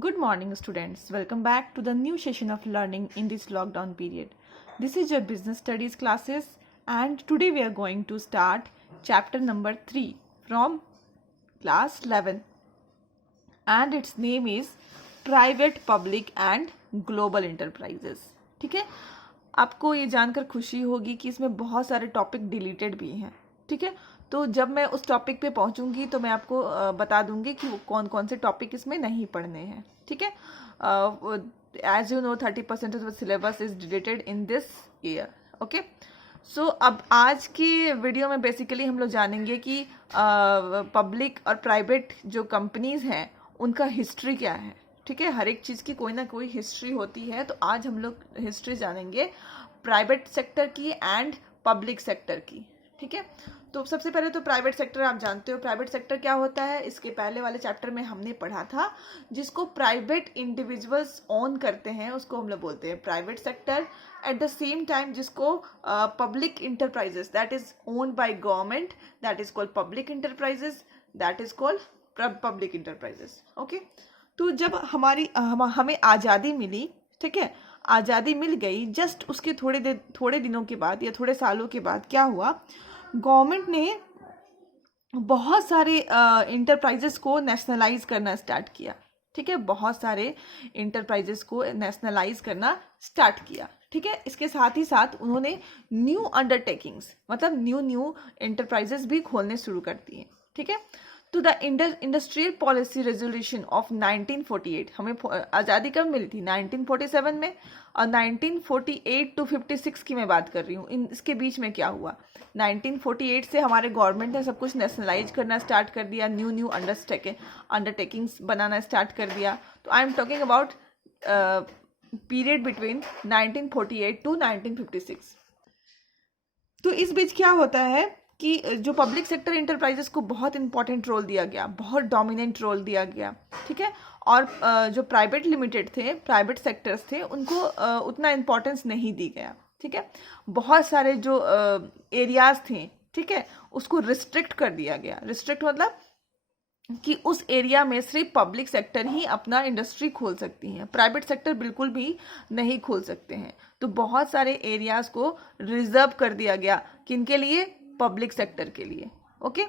Good morning, students. Welcome back to the new session of learning in this lockdown period. This is your business studies classes, and today we are going to start chapter number 3 from class 11, and its name is Private, Public and Global Enterprises. ठीक है, आपको ये जानकर खुशी होगी कि इसमें बहुत सारे टॉपिक डिलीटेड भी हैं. ठीक है, तो जब मैं उस टॉपिक पे पहुंचूंगी तो मैं आपको बता दूंगी कि कौन कौन से टॉपिक इसमें नहीं पढ़ने हैं. ठीक है, as you know 30% of the syllabus is deleted in this year. Okay, so अब आज की वीडियो में बेसिकली हम लोग जानेंगे कि पब्लिक और प्राइवेट जो कंपनीज हैं उनका हिस्ट्री क्या है. ठीक है, हर एक चीज़ की कोई ना कोई हिस्ट्री होती है, तो आज हम लोग हिस्ट्री जानेंगे प्राइवेट सेक्टर की एंड पब्लिक सेक्टर की. ठीक है, तो सबसे पहले तो प्राइवेट सेक्टर आप जानते हो. प्राइवेट सेक्टर क्या होता है, इसके पहले वाले चैप्टर में हमने पढ़ा था. जिसको प्राइवेट इंडिविजुअल्स ओन करते हैं उसको हम लोग बोलते हैं private sector. At the same time जिसको public enterprises that is owned by government that is called public enterprises, that is called public enterprises. Okay, तो जब हमें आज़ादी मिली, ठीक है, आज़ादी मिल गई, जस्ट उसके थोड़े दिनों के बाद या थोड़े सालों के बाद क्या हुआ, गवर्नमेंट ने बहुत सारे इंटरप्राइजेस को नेशनलाइज करना स्टार्ट किया. ठीक है, बहुत सारे इंटरप्राइजेस को नेशनलाइज करना स्टार्ट किया. ठीक है, इसके साथ ही साथ उन्होंने न्यू अंडरटेकिंग्स मतलब न्यू इंटरप्राइजेस भी खोलने शुरू कर दिए. ठीक है, तो the industrial policy resolution of 1948, हमें आज़ादी कब मिली थी, 1947 में, और 1948 टू 56 की मैं बात कर रही हूँ. इसके बीच में क्या हुआ, 1948 से हमारे गवर्नमेंट ने सब कुछ नेशनलाइज करना स्टार्ट कर दिया, न्यू अंडरटेकिंग्स बनाना स्टार्ट कर दिया. तो I am talking about period between 1948 to 1956. तो इस बीच क्या होता है कि जो पब्लिक सेक्टर इंटरप्राइजेस को बहुत इंपॉर्टेंट रोल दिया गया, बहुत डोमिनेंट रोल दिया गया. ठीक है, और जो प्राइवेट लिमिटेड थे, प्राइवेट सेक्टर्स थे, उनको उतना इम्पोर्टेंस नहीं दी गया. ठीक है, बहुत सारे जो एरियाज थे, ठीक है, उसको रिस्ट्रिक्ट कर दिया गया. रिस्ट्रिक्ट मतलब कि उस एरिया में सिर्फ पब्लिक सेक्टर ही अपना इंडस्ट्री खोल सकती हैं, प्राइवेट सेक्टर बिल्कुल भी नहीं खोल सकते हैं. तो बहुत सारे एरियाज को रिजर्व कर दिया गया, किनके लिए, पब्लिक सेक्टर के लिए. ओके,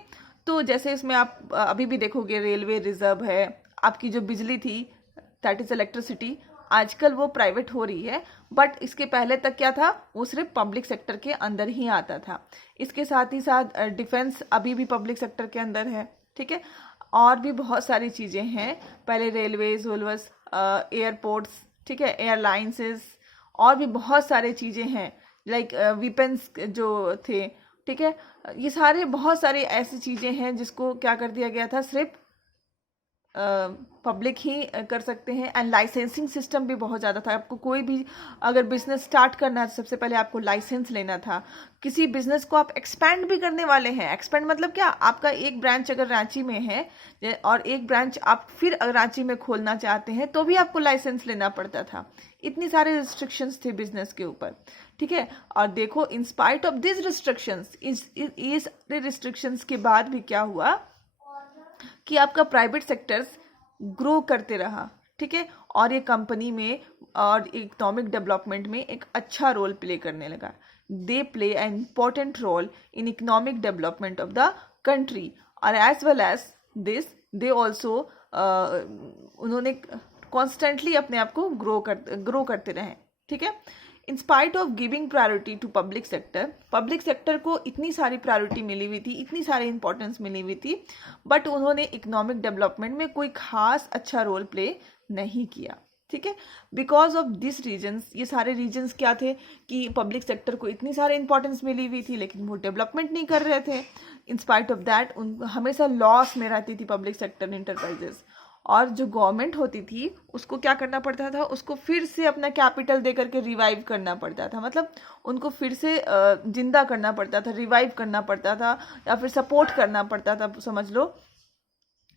तो जैसे इसमें आप अभी भी देखोगे रेलवे रिजर्व है, आपकी जो बिजली थी दैट इज इलेक्ट्रिसिटी, आजकल वो प्राइवेट हो रही है, बट इसके पहले तक क्या था, वो सिर्फ पब्लिक सेक्टर के अंदर ही आता था. इसके साथ ही साथ डिफेंस अभी भी पब्लिक सेक्टर के अंदर है. ठीक है, और भी बहुत सारी चीज़ें हैं, पहले रेलवेज वोल्वस, एयरपोर्ट्स, ठीक है, एयरलाइंसेस, और भी बहुत सारी चीज़ें हैं, लाइक वेपन्स जो थे. ठीक है, ये सारे बहुत सारे ऐसी चीज़ें हैं जिसको क्या कर दिया गया था, सिर्फ पब्लिक ही कर सकते हैं. एंड लाइसेंसिंग सिस्टम भी बहुत ज़्यादा था. आपको कोई भी अगर बिजनेस स्टार्ट करना है तो सबसे पहले आपको लाइसेंस लेना था. किसी बिजनेस को आप एक्सपैंड भी करने वाले हैं, एक्सपैंड मतलब क्या, आपका एक ब्रांच अगर रांची में है और एक ब्रांच आप फिर अगर रांची में खोलना चाहते हैं तो भी आपको लाइसेंस लेना पड़ता था. इतनी सारे रिस्ट्रिक्शंस थे बिजनेस के ऊपर. ठीक है, और देखो इन स्पाइट ऑफ दिस रिस्ट्रिक्शंस, इस रिस्ट्रिक्शंस के बाद भी क्या हुआ कि आपका प्राइवेट सेक्टर्स ग्रो करते रहा. ठीक है, और ये कंपनी में और इकोनॉमिक डेवलपमेंट में एक अच्छा रोल प्ले करने लगा. They play an important role in economic development of the country, और as well as this they also उन्होंने कॉन्स्टेंटली अपने आप को ग्रो करते रहे. ठीक है, in spite of giving priority to public sector को इतनी सारी प्रायोरिटी मिली हुई थी, इतनी सारी इंपॉर्टेंस मिली हुई थी, बट उन्होंने इकोनॉमिक डेवलपमेंट में कोई खास अच्छा रोल प्ले नहीं किया. ठीक है, बिकॉज ऑफ दिस रीजन्स, ये सारे रीजन्स क्या थे कि पब्लिक सेक्टर को इतनी सारी इंपॉर्टेंस मिली हुई थी लेकिन वो डेवलपमेंट नहीं कर रहे थे. इन स्पाइट ऑफ दैट हमेशा लॉस में रहती थी पब्लिक सेक्टर इंटरप्राइजेस, और जो गवर्नमेंट होती थी उसको क्या करना पड़ता था, उसको फिर से अपना कैपिटल दे करके रिवाइव करना पड़ता था. मतलब उनको फिर से जिंदा करना पड़ता था, रिवाइव करना पड़ता था, या फिर सपोर्ट करना पड़ता था, समझ लो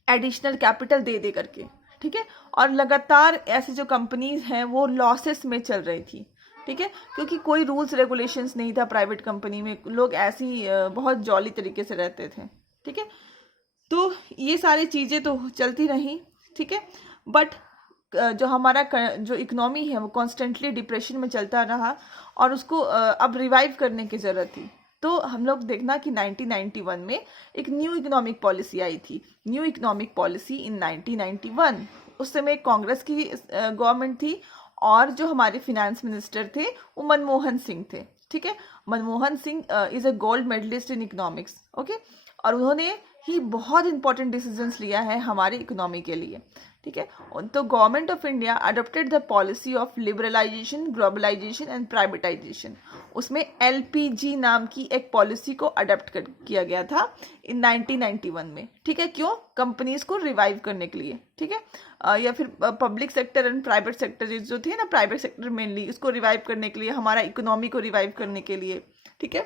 एडिशनल कैपिटल दे करके. ठीक है, और लगातार ऐसे जो कंपनीज हैं वो लॉसेस में चल रही थी. ठीक है, क्योंकि कोई रूल्स रेगुलेशंस नहीं था प्राइवेट कंपनी में, लोग ऐसी बहुत जॉली तरीके से रहते थे. ठीक है, तो ये सारी चीज़ें तो चलती रहीं. ठीक है, बट जो हमारा जो इकोनॉमी है वो कॉन्स्टेंटली डिप्रेशन में चलता रहा और उसको अब रिवाइव करने की ज़रूरत थी। तो हम लोग देखना कि 1991 में एक न्यू इकोनॉमिक पॉलिसी आई थी, न्यू इकोनॉमिक पॉलिसी इन 1991। उस समय कांग्रेस की गवर्नमेंट थी और जो हमारे फिनेंस मिनिस्टर थे वो मनमोहन सिंह थे। ठीक है, Manmohan Singh is a gold medalist in economics. Okay, और उन्होंने ही बहुत इंपॉर्टेंट डिसीजंस लिया है हमारी इकोनॉमी के लिए। ठीक है, तो government of India adopted the policy of liberalisation, globalisation and privatisation. उसमें एलपीजी नाम की एक पॉलिसी को अडॉप्ट किया गया था इन 1991 में। ठीक है, क्यों? कंपनीज को रिवाइव करने के लिए। ठीक है, या फिर public sector and private sector जो थे ना, प्राइवेट सेक्टर मेनली, उसको रिवाइव करने के लिए, हमारा इकोनॉमी को रिवाइव करने के लिए। ठीक है,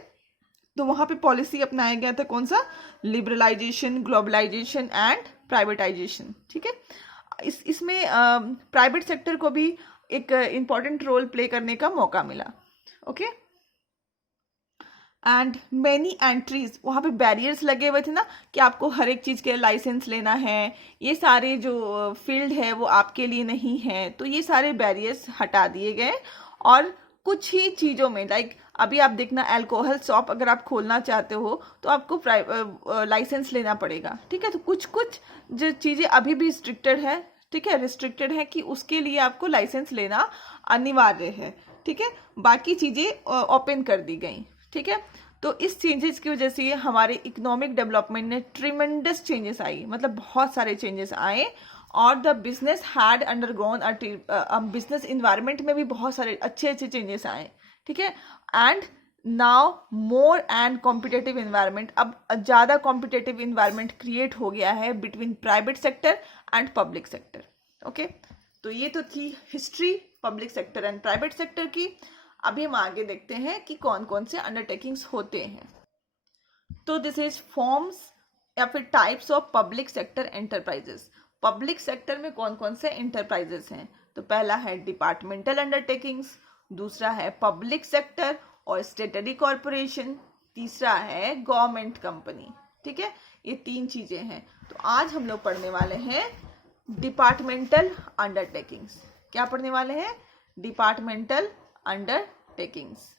तो वहाँ पे पॉलिसी अपनाया गया था कौन सा? Liberalisation, globalisation and privatisation. ठीक है, इसमें प्राइवेट सेक्टर को भी एक इम्पॉर्टेंट रोल प्ले करने का मौका मिला। ओके, एंड मैनी एंट्रीज, वहाँ पे बैरियर्स लगे हुए थे ना कि आपको हर एक चीज़ के लाइसेंस लेना है, ये सारे जो फील्ड है वो आपके लिए नहीं है। तो ये सारे बैरियर्स हटा दिए गए और कुछ ही चीज़ों में, लाइक अभी आप देखना अल्कोहल शॉप अगर आप खोलना चाहते हो तो आपको लाइसेंस लेना पड़ेगा। ठीक है, तो कुछ कुछ जो चीज़ें अभी भी रिस्ट्रिक्टेड है, ठीक है, रिस्ट्रिक्टेड है कि उसके लिए आपको लाइसेंस लेना अनिवार्य है। ठीक है, बाकी चीज़ें ओपन कर दी गई। ठीक है, तो इस चेंजेस की वजह से हमारे इकोनॉमिक डेवलपमेंट में ट्रिमेंडस चेंजेस आई, मतलब बहुत सारे चेंजेस आए और the business had undergone business environment में भी बहुत सारे अच्छे अच्छे चेंजेस आए। ठीक है, and now more and competitive environment, अब ज़्यादा कॉम्पिटेटिव इन्वायरमेंट क्रिएट हो गया है between private sector and public sector. Okay, तो ये तो थी history public sector and private sector की। अभी हम आगे देखते हैं कि कौन कौन से अंडरटेकिंग्स होते हैं। तो दिस इज फॉर्म्स या फिर types of public sector enterprises. Public sector में कौन कौन से एंटरप्राइजेस हैं? तो पहला है डिपार्टमेंटल अंडरटेकिंग्स, दूसरा है पब्लिक सेक्टर और स्टेटरी कॉरपोरेशन, तीसरा है गवर्नमेंट कंपनी। ठीक है, ये तीन चीजें हैं। तो आज हम लोग पढ़ने वाले हैं डिपार्टमेंटल अंडरटेकिंग्स। क्या पढ़ने वाले हैं? Departmental undertakings.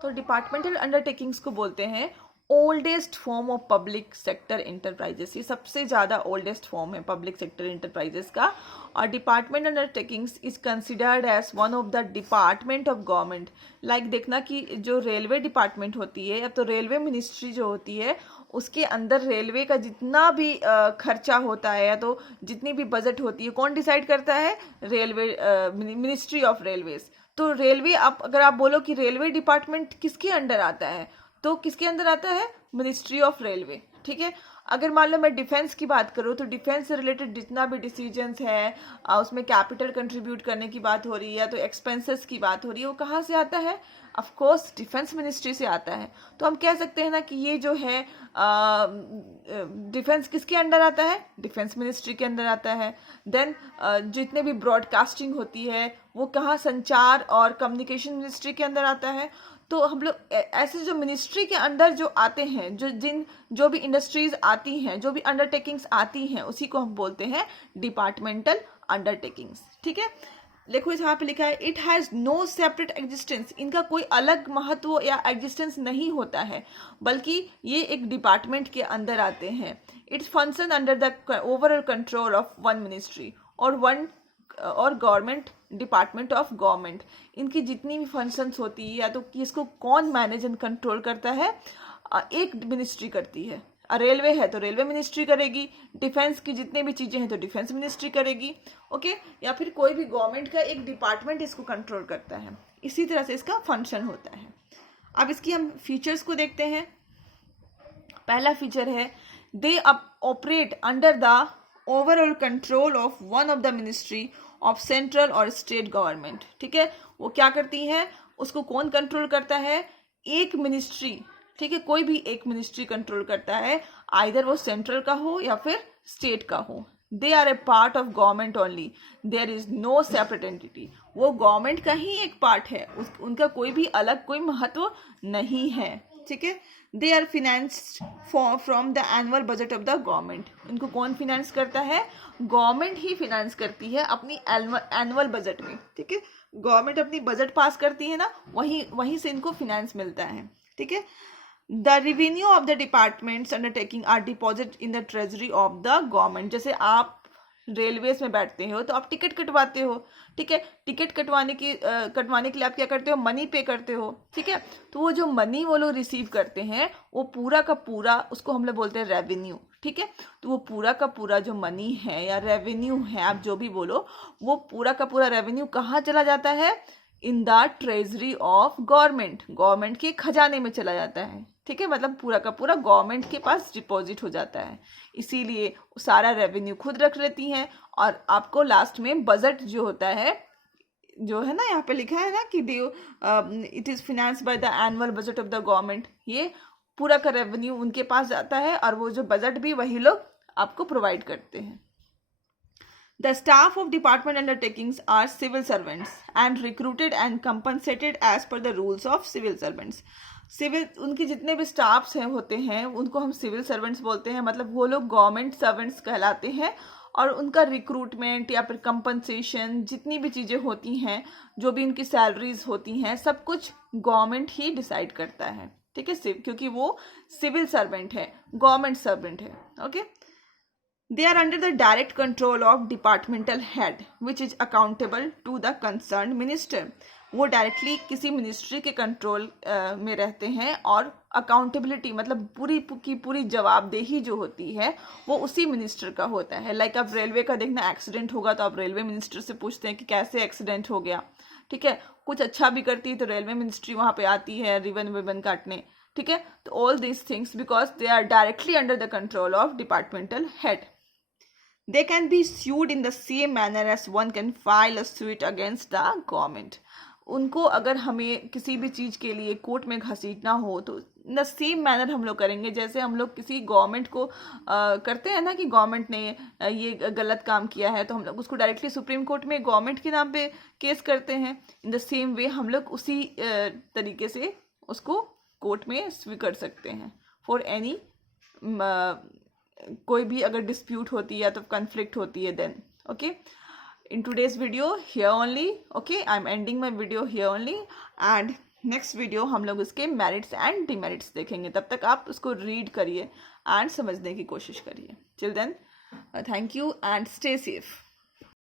तो डिपार्टमेंटल अंडरटेकिंग्स को बोलते हैं oldest form of public sector enterprises. ये सबसे ज़्यादा ओल्डेस्ट फॉर्म है पब्लिक सेक्टर एंटरप्राइजेस का। और department undertakings is considered as one of the department of government. Like देखना कि जो रेलवे डिपार्टमेंट होती है या तो रेलवे मिनिस्ट्री जो होती है, उसके अंदर रेलवे का जितना भी खर्चा होता है या तो जितनी भी बजट होती है, कौन डिसाइड करता है? Railway ministry of railways. तो रेलवे, अगर आप बोलो कि रेलवे डिपार्टमेंट किसके अंडर आता है, तो किसके अंदर आता है? Ministry of railway. ठीक है, अगर मान लो मैं डिफेंस की बात करूँ तो डिफेंस से रिलेटेड जितना भी डिसीजंस है, उसमें कैपिटल कंट्रीब्यूट करने की बात हो रही है या तो एक्सपेंसेस की बात हो रही है, वो कहाँ से आता है? ऑफ कोर्स डिफेंस मिनिस्ट्री से आता है। तो हम कह सकते हैं ना कि ये जो है डिफेंस किसके अंडर आता है? डिफेंस मिनिस्ट्री के अंदर आता है। देन जितने भी ब्रॉडकास्टिंग होती है वो कहाँ? संचार और कम्युनिकेशन मिनिस्ट्री के अंदर आता है। तो हम लोग ऐसे जो मिनिस्ट्री के अंदर जो आते हैं, जो भी इंडस्ट्रीज आती हैं, जो भी अंडरटेकिंग्स आती हैं, उसी को हम बोलते हैं डिपार्टमेंटल अंडरटेकिंग्स। ठीक है, देखो यहाँ पे लिखा है it has no separate existence. इनका कोई अलग महत्व या एग्जिस्टेंस नहीं होता है, बल्कि ये एक डिपार्टमेंट के अंदर आते हैं। Its function under the overall control of one ministry और गवर्नमेंट डिपार्टमेंट ऑफ गवर्नमेंट। इनकी जितनी भी फंक्शंस होती है या तो इसको कौन मैनेज एंड कंट्रोल करता है? एक मिनिस्ट्री करती है। रेलवे है तो रेलवे मिनिस्ट्री करेगी, डिफेंस की जितनी भी चीज़ें हैं तो डिफेंस मिनिस्ट्री करेगी। ओके, या फिर कोई भी गवर्नमेंट का एक डिपार्टमेंट इसको कंट्रोल करता है। इसी तरह से इसका फंक्शन होता है। अब इसकी हम फीचर्स को देखते हैं। पहला फीचर है they operate under the overall control of one of the ministry of central और स्टेट गवर्नमेंट। ठीक है, वो क्या करती हैं? उसको कौन कंट्रोल करता है? एक मिनिस्ट्री। ठीक है, कोई भी एक मिनिस्ट्री कंट्रोल करता है, आइदर वो सेंट्रल का हो या फिर स्टेट का हो। They are a part of government only, there is no separate entity. वो गवर्नमेंट का ही एक पार्ट है, उनका कोई भी अलग कोई महत्व नहीं है। ठीक है, they are financed from the annual budget of the government. इनको कौन फिनेंस करता है? गवर्नमेंट ही फिनेंस करती है अपनी एनुअल बजट में, ठीक है। गवर्नमेंट अपनी बजट पास करती है ना, वहीं से इनको फिनेंस मिलता है, ठीक है। The revenue of the departments undertaking are deposit in the treasury of the government. जैसे आप रेलवेज में बैठते हो तो आप टिकट कटवाते हो, ठीक है। टिकट कटवाने के लिए आप क्या करते हो? मनी पे करते हो, ठीक है। तो वो जो मनी वो लोग रिसीव करते हैं वो पूरा का पूरा, उसको हम लोग बोलते हैं रेवेन्यू, ठीक है। तो वो पूरा का पूरा जो मनी है या रेवेन्यू है, आप जो भी बोलो, वो पूरा का पूरा रेवेन्यू कहाँ चला जाता है? इन द ट्रेजरी ऑफ गवर्नमेंट के खजाने में चला जाता है, ठीक है। मतलब पूरा का पूरा गवर्नमेंट के पास डिपॉजिट हो जाता है, इसीलिए सारा रेवेन्यू खुद रख लेती हैं। और आपको लास्ट में बजट जो होता है, जो है ना यहाँ पे लिखा है ना कि it is finance by the annual budget of the government, ये पूरा का रेवेन्यू उनके पास जाता है और वो जो बजट भी वही लोग आपको प्रोवाइड करते हैं। The staff of department undertakings are civil servants and recruited and compensated as per the rules of civil servants. Civil उनके जितने भी स्टाफ्स हैं होते हैं उनको हम सिविल सर्वेंट्स बोलते हैं। मतलब वो लोग गवर्नमेंट सर्वेंट्स कहलाते हैं और उनका रिक्रूटमेंट या फिर कंपनसेशन, जितनी भी चीज़ें होती हैं, जो भी उनकी सैलरीज होती हैं, सब कुछ गवर्नमेंट ही डिसाइड करता है, ठीक है। क्योंकि वो सिविल सर्वेंट है, गवर्नमेंट सर्वेंट है, okay. They are under the direct control of departmental head, which is accountable to the concerned minister. वो डायरेक्टली किसी मिनिस्ट्री के कंट्रोल में रहते हैं और अकाउंटेबिलिटी मतलब पूरी की पूरी जवाबदेही जो होती है वो उसी मिनिस्टर का होता है। लाइक आप रेलवे का देखना, एक्सीडेंट होगा तो आप रेलवे मिनिस्टर से पूछते हैं कि कैसे एक्सीडेंट हो गया, ठीक है। कुछ अच्छा भी करती है तो रेलवे मिनिस्ट्री वहाँ पे आती है रिबन काटने, ठीक है। तो all these things because they are directly under the control of departmental head. They can be sued in the same manner as one can file a suit against the government. उनको अगर हमें किसी भी चीज़ के लिए कोर्ट में घसीटना हो तो इन द सेम मैनर हम लोग करेंगे जैसे हम लोग किसी गवर्नमेंट को करते हैं ना कि गवर्नमेंट ने ये गलत काम किया है तो हम लोग उसको डायरेक्टली सुप्रीम कोर्ट में गवर्नमेंट के नाम पे केस करते हैं। इन द सेम वे हम लोग उसी तरीके से उसको कोर्ट में स्वी कर सकते हैं फॉर एनी कोई भी अगर डिस्प्यूट होती है या तो कन्फ्लिक्ट होती है then, okay. In today's video here only, okay, I am ending my video here only and next video हम लोग उसके मेरिट्स एंड डिमेरिट्स देखेंगे। तब तक आप उसको रीड करिए एंड समझने की कोशिश करिए। Till then thank you and stay safe.